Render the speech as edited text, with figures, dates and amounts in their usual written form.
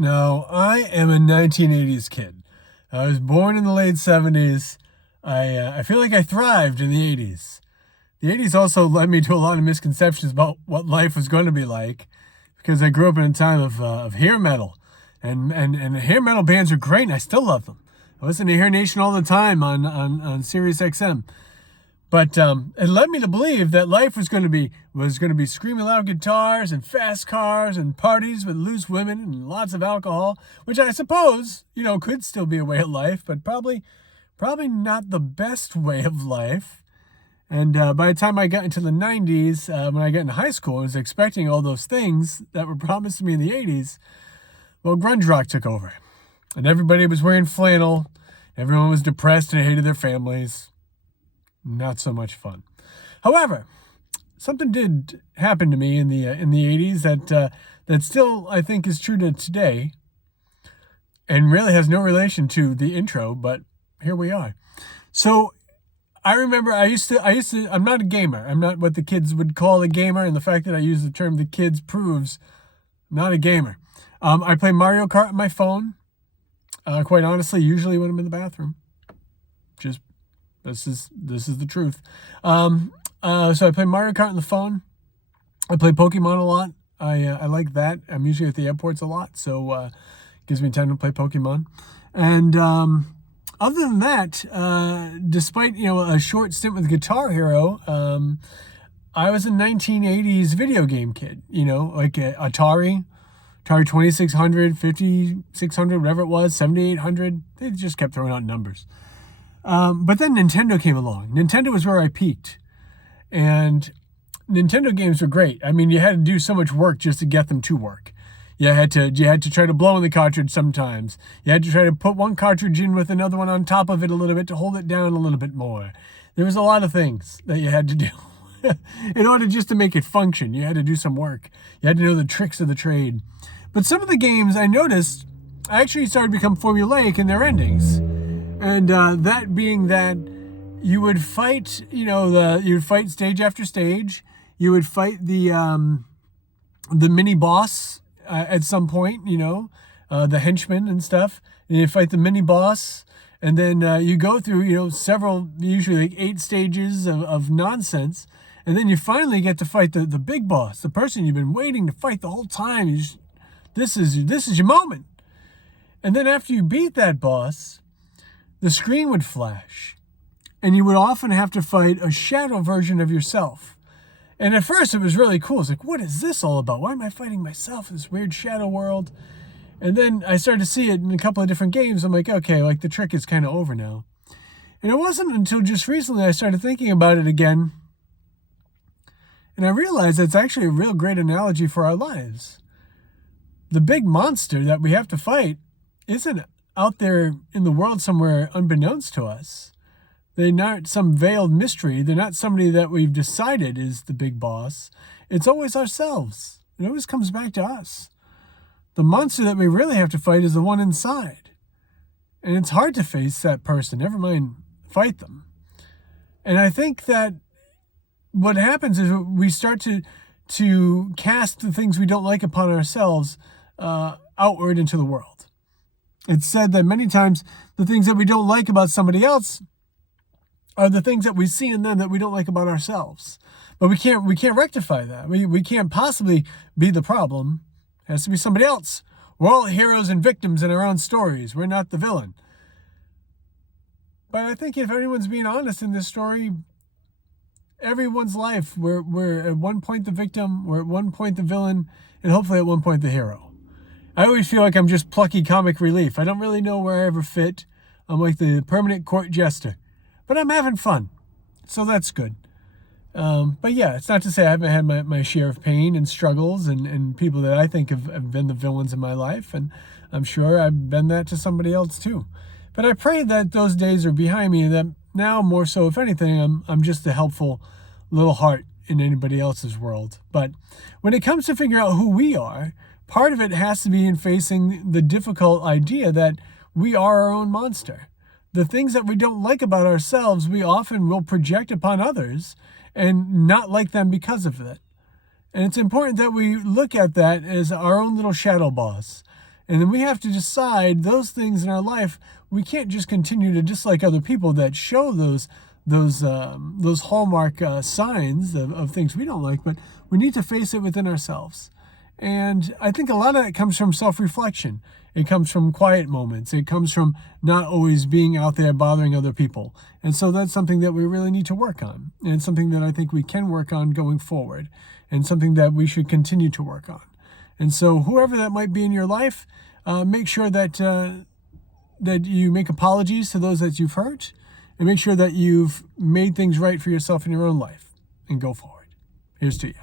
No, I am a 1980s kid. I was born in the late 70s. I feel like I thrived in the 80s. The 80s also led me to a lot of misconceptions about what life was going to be like because I grew up in a time of hair metal. And the hair metal bands are great, and I still love them. I listen to Hair Nation all the time on Sirius XM. But it led me to believe that life was going to be screaming loud guitars and fast cars and parties with loose women and lots of alcohol, which I suppose could still be a way of life, but probably not the best way of life. And by the time I got into the 90s, when I got into high school, I was expecting all those things that were promised to me in the 80s. Well, grunge rock took over, and everybody was wearing flannel. Everyone was depressed and hated their families. Not so much fun. However, something did happen to me in the 80s that still I think is true to today, and really has no relation to the intro. But here we are. So I remember I used to. I'm not a gamer. I'm not what the kids would call a gamer, and the fact that I use the term "the kids" proves I'm not a gamer. I play Mario Kart on my phone. Quite honestly, usually when I'm in the bathroom. Just This is the truth. So I play Mario Kart on the phone. I play Pokemon a lot. I like that. I'm usually at the airports a lot, so it gives me time to play Pokemon. And other than that, despite a short stint with Guitar Hero, I was a 1980s video game kid. Like Atari 2600, 5600, whatever it was, 7800. They just kept throwing out numbers. But then Nintendo came along. Nintendo was where I peaked. And Nintendo games were great. I mean, you had to do so much work just to get them to work. You had to try to blow in the cartridge sometimes. You had to try to put one cartridge in with another one on top of it a little bit to hold it down a little bit more. There was a lot of things that you had to do. In order just to make it function, you had to do some work. You had to know the tricks of the trade. But some of the games I noticed actually started to become formulaic in their endings. And that being that you would fight, you would fight stage after stage. You would fight the mini boss at some point, the henchman and stuff. And you fight the mini boss, and then you go through, several, usually like 8 stages of nonsense, and then you finally get to fight the big boss, the person you've been waiting to fight the whole time. This is your moment. And then after you beat that boss, the screen would flash, and you would often have to fight a shadow version of yourself. And at first it was really cool. It's like, what is this all about? Why am I fighting myself in this weird shadow world? And then I started to see it in a couple of different games. I'm like, okay, like the trick is kind of over now. And it wasn't until just recently I started thinking about it again. And I realized it's actually a real great analogy for our lives. The big monster that we have to fight isn't out there in the world somewhere unbeknownst to us. They're not some veiled mystery. They're not somebody that we've decided is the big boss. It's always ourselves. It always comes back to us. The monster that we really have to fight is the one inside. And it's hard to face that person, never mind fight them. And I think that what happens is we start to cast the things we don't like upon ourselves outward into the world. It's said that many times the things that we don't like about somebody else are the things that we see in them that we don't like about ourselves. But we can't rectify that. We can't possibly be the problem. It has to be somebody else. We're all heroes and victims in our own stories. We're not the villain. But I think if anyone's being honest in this story, everyone's life, we're at one point the victim, we're at one point the villain, and hopefully at one point the hero. I always feel like I'm just plucky comic relief. I don't really know where I ever fit. I'm like the permanent court jester. But I'm having fun, so that's good. But yeah, it's not to say I haven't had my share of pain and struggles and people that I think have been the villains in my life, and I'm sure I've been that to somebody else too. But I pray that those days are behind me, and that now more so, if anything, I'm just a helpful little heart in anybody else's world. But when it comes to figuring out who we are, part of it has to be in facing the difficult idea that we are our own monster. The things that we don't like about ourselves, we often will project upon others and not like them because of it. And it's important that we look at that as our own little shadow boss And then we have to decide those things in our life. We can't just continue to dislike other people that show those hallmark signs of things we don't like, but we need to face it within ourselves. And I think a lot of that comes from self-reflection. It comes from quiet moments. It comes from not always being out there bothering other people. And so that's something that we really need to work on. And it's something that I think we can work on going forward, and something that we should continue to work on. And so whoever that might be in your life, make sure that you make apologies to those that you've hurt, and make sure that you've made things right for yourself in your own life, and go forward. Here's to you.